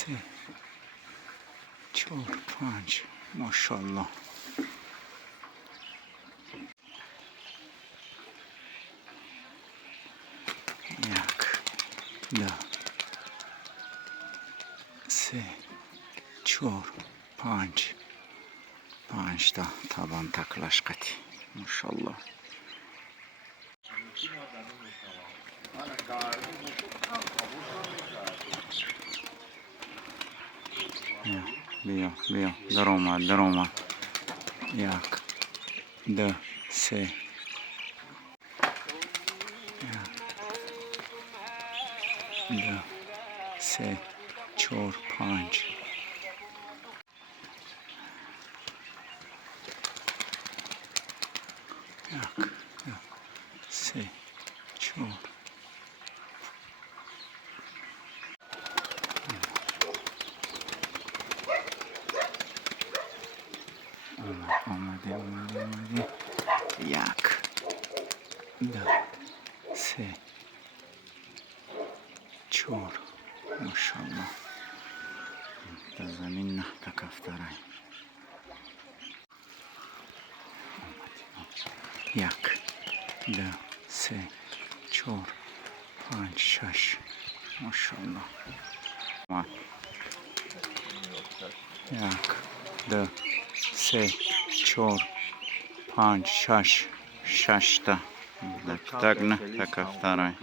سه 4 5 ماشاءالله. یک دو سه 4 5 تا تابان تکلاش قطی ماشاءالله. بیا در اومد. یک دو سه دو سه 4 5 یک دو سه 4 آمده. یک دو سه 4 ماشاءالله. در زمین نه تکفتره. یک دو سه 4 5 6 ماشاءالله. یک دو سه 4 5 6 تا. تک نه تکفتره.